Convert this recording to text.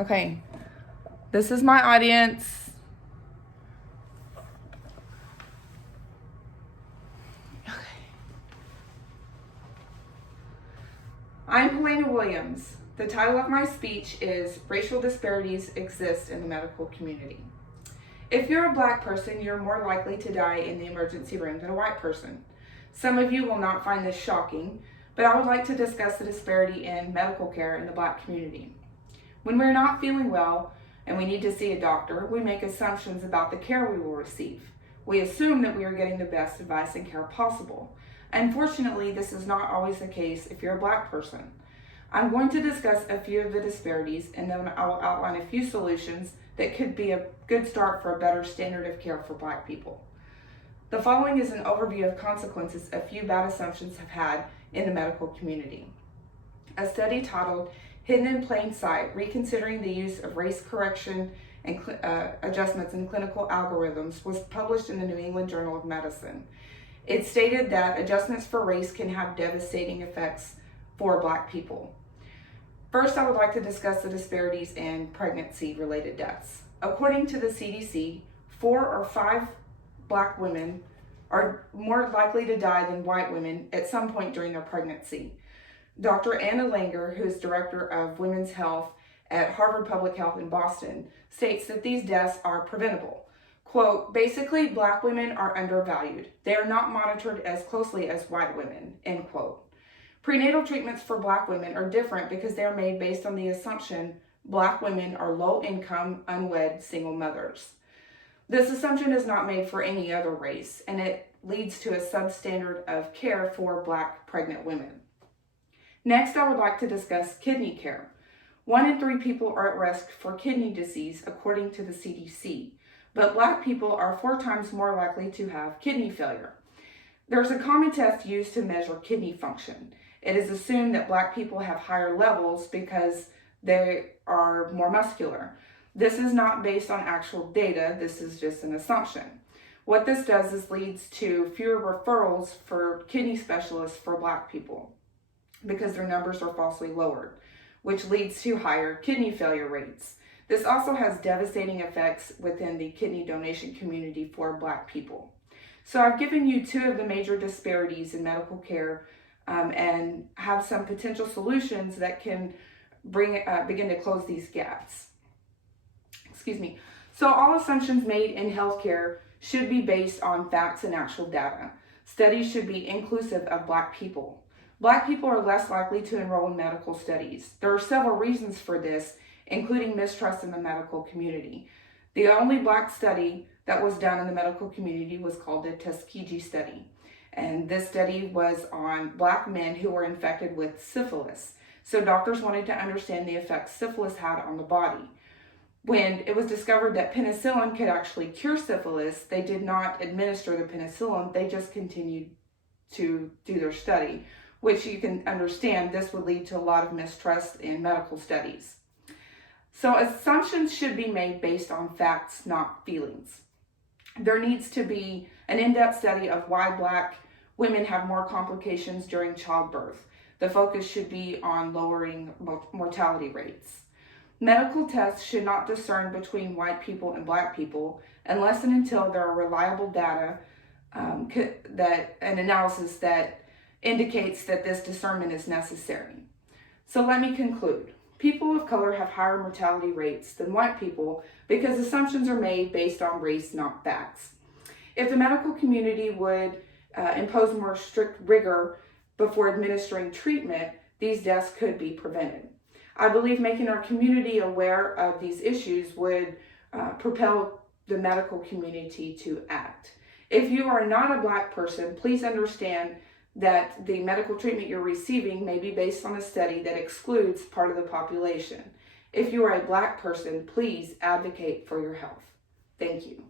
Okay, this is my audience. Okay. I'm Helena Williams. The title of my speech is Racial Disparities Exist in the Medical Community. If you're a black person, you're more likely to die in the emergency room than a white person. Some of you will not find this shocking, but I would like to discuss the disparity in medical care in the black community. When we're not feeling well and we need to see a doctor, we make assumptions about the care we will receive. We assume that we are getting the best advice and care possible. Unfortunately, this is not always the case if you're a black person. I'm going to discuss a few of the disparities, and then I will outline a few solutions that could be a good start for a better standard of care for black people. The following is an overview of consequences a few bad assumptions have had in the medical community. A study titled Hidden in Plain Sight, Reconsidering the Use of Race Correction and Adjustments in Clinical Algorithms was published in the New England Journal of Medicine. It stated that adjustments for race can have devastating effects for black people. First, I would like to discuss the disparities in pregnancy-related deaths. According to the CDC, 4 or 5 black women are more likely to die than white women at some point during their pregnancy. Dr. Anna Langer, who is Director of Women's Health at Harvard Public Health in Boston, states that these deaths are preventable. Quote, basically, black women are undervalued. They are not monitored as closely as white women, end quote. Prenatal treatments for black women are different because they are made based on the assumption black women are low-income, unwed, single mothers. This assumption is not made for any other race, and it leads to a substandard of care for black pregnant women. Next, I would like to discuss kidney care. 1 in 3 people are at risk for kidney disease, according to the CDC, but black people are 4 times more likely to have kidney failure. There's a common test used to measure kidney function. It is assumed that black people have higher levels because they are more muscular. This is not based on actual data, this is just an assumption. What this does is leads to fewer referrals for kidney specialists for black people because their numbers are falsely lowered, which leads to higher kidney failure rates. This also has devastating effects within the kidney donation community for black people. So I've given you 2 of the major disparities in medical care and have some potential solutions that can begin to close these gaps. So all assumptions made in healthcare should be based on facts and actual data. Studies should be inclusive of black people. Black people are less likely to enroll in medical studies. There are several reasons for this, including mistrust in the medical community. The only black study that was done in the medical community was called the Tuskegee study. And this study was on black men who were infected with syphilis. So doctors wanted to understand the effects syphilis had on the body. When it was discovered that penicillin could actually cure syphilis, they did not administer the penicillin, they just continued to do their study, which you can understand this would lead to a lot of mistrust in medical studies. So assumptions should be made based on facts, not feelings. There needs to be an in-depth study of why black women have more complications during childbirth. The focus should be on lowering mortality rates. Medical tests should not discern between white people and black people unless and until there are reliable data an analysis that indicates that this discernment is necessary. So let me conclude. People of color have higher mortality rates than white people because assumptions are made based on race, not facts. If the medical community would impose more strict rigor before administering treatment, these deaths could be prevented. I believe making our community aware of these issues would propel the medical community to act. If you are not a black person, please understand that the medical treatment you're receiving may be based on a study that excludes part of the population. If you are a black person, please advocate for your health. Thank you.